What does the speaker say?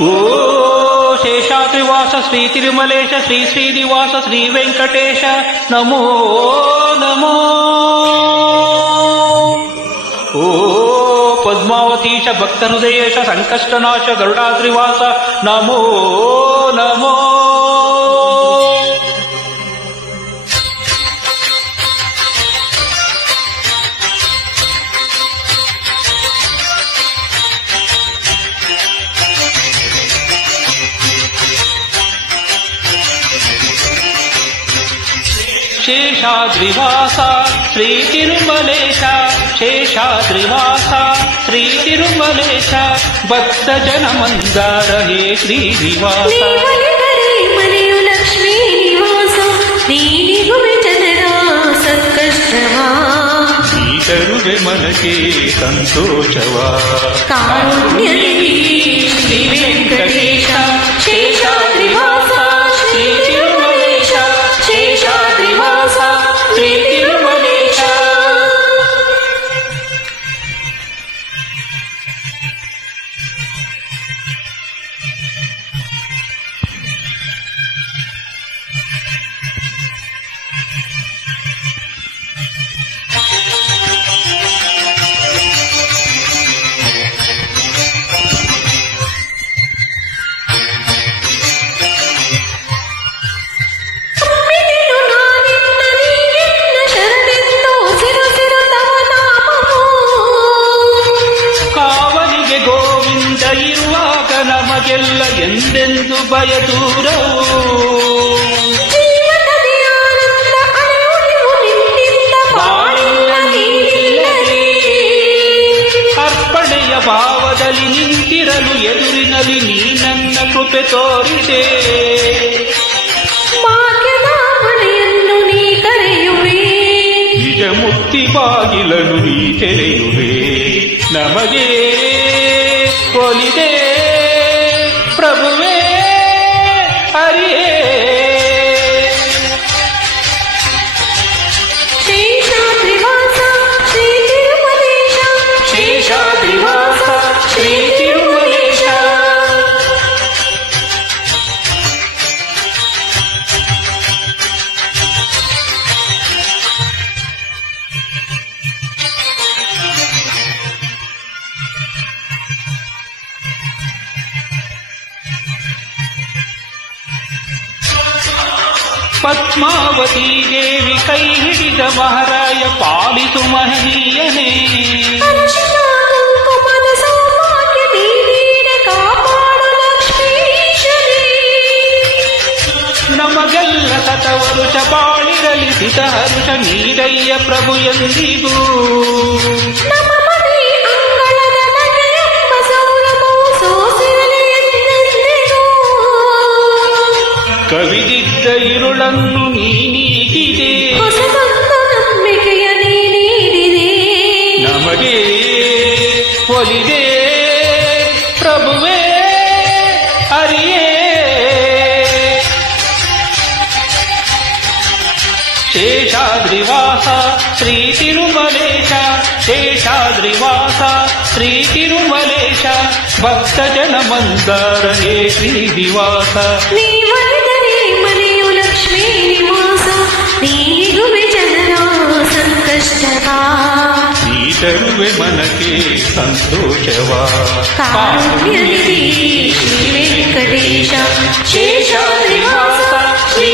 ಓ ಶೇಷಾದ್ರಿವಾಸ ಶ್ರೀ ತಿರುಮಲೇಶ ಶ್ರೀ ಶ್ರೀನಿವಾಸ ಶ್ರೀ ವೆಂಕಟೇಶ ನಮೋ ನಮೋ. ಓ ಪದ್ಮಾವತೀಶ ಭಕ್ತ ಹೃದಯೇಶ ಸಂಕಷ್ಟನಾಶ ಗರುಡಾದ್ರಿವಾಸ ನಮೋ ನಮೋ. ಶೇಷಾದ್ರಿವಾಸ ಶ್ರೀ ತಿರುಮಲೇಶ ಶೇಷಾದ್ರಿವಾಸ ಶ್ರೀ ತಿರುಮಲೇಶ ಭಕ್ತ ಜನ ಮಂದಾರ ಹೇ ಶ್ರೀನಿವಾಸ. ಮನೆಯು ಲಕ್ಷ್ಮೀ ನಿವಾಸ ನೀನಿಗುವೆ ಜನರ ಸಂಕಷ್ಟವಾ ನೀತರುವೆ ಮನಕ್ಕೆ ಸಂತೋಷವಾ. ಕಾರುಣ್ಯನಿಧಿ ಶ್ರೀ ವೆಂಕಟೇಶ ಶೇಷಾದ್ರಿವಾಸ ಶ್ರೀ ತಿರುಮಲೇಶ ಶೇಷಾದ್ರಿವಾಸ ಶ್ರೀ ತಿರುಮಲೇಶ. ಇರುವಾಗ ನಮಗೆಲ್ಲ ಎಂದೆಂದು ಭಯ ದೂರವು. ಅರ್ಪಣೆಯ ಭಾವದಲ್ಲಿ ನಿಂತಿರಲು ಎದುರಿನಲ್ಲಿ ನೀ ನನ್ನ ಕೃಪೆ ತೋರಿದೆ. ಮನೆಯನ್ನು ನೀ ಕರೆಯುವೆ ನಿಜ ಮುಕ್ತಿ ಬಾಗಿಲನ್ನು ನೀ ತೆರೆಯುವೆ. ನಮಗೆ ಒಲಿದೆ ಪ್ರಭುವೇ ಹರಿಯೇ. ಶೇಷಾದ್ರಿವಾಸ ಶ್ರೀ ತಿರುಮಲೇಶ ಶೇಷಾದ್ರಿವಾಸ ಶ್ರೀ ತಿರುಮಲೇಶ. ಪದ್ಮಾವತಿ ದೇವಿ ಕೈ ಹಿಡಿದ ಮಹಾರಾಯ ಪಾಲಿಸು ಮಹನೀಯನೇ. ಕುಂಕುಮದ ಸೌಭಾಗ್ಯ ನೀಡಿದ ಕಾಪಾಡು ಲಕ್ಷ್ಮೀಶನೇ. ನಮಗೆಲ್ಲ ಸತವರುಷ ಬಾಳಿರಲಿ ಸಿತ ಹರುಷ ನೀರಯ್ಯ ಪ್ರಭು ಎಂದಿಗೂ. ನಮ್ಮ ಮನೆ ಅಂಗಳದ ನಗೆಯೆಂಬ ಸೌರಭವು ಸೋಸಿರಲಿ ಎಂದೆಂದಿಗೂ. ಕವಿದಿದ್ದ ಇರುಳನ್ನು ನೀ ನೀಗಿದೆ. ಹೊಸದೊಂದು ನಂಬಿಕೆಯ ನೀ ನೀಡಿದೆ. ನಮಗೆ ಒಲಿದೆ ಪ್ರಭುವೇ ಹರಿಯೇ. ಶೇಷಾದ್ರಿವಾಸ ಶ್ರೀ ತಿರುಮಲೇಶ ಶೇಷಾದ್ರಿವಾಸ ಶ್ರೀ ತಿರುಮಲೇಶ ಭಕ್ತ ಜನ ಮಂದಾರ ಹೇ ಶ್ರೀನಿವಾಸ. ನೀವರಿದರೆ ಮನೆಯು ಲಕ್ಷ್ಮೀ ನಿವಾಸ ನೀಗುವೆ ಜನರ ಸಂಕಷ್ಟವಾ. ನೀತರುವೆ ಮನಕ್ಕೆ ಸಂತೋಷವಾ. ಕಾರುಣ್ಯನಿಧಿ ಶ್ರೀ ವೆಂಕಟೇಶ ಶೇಷಾದ್ರಿವಾಸ ಶ್ರೀ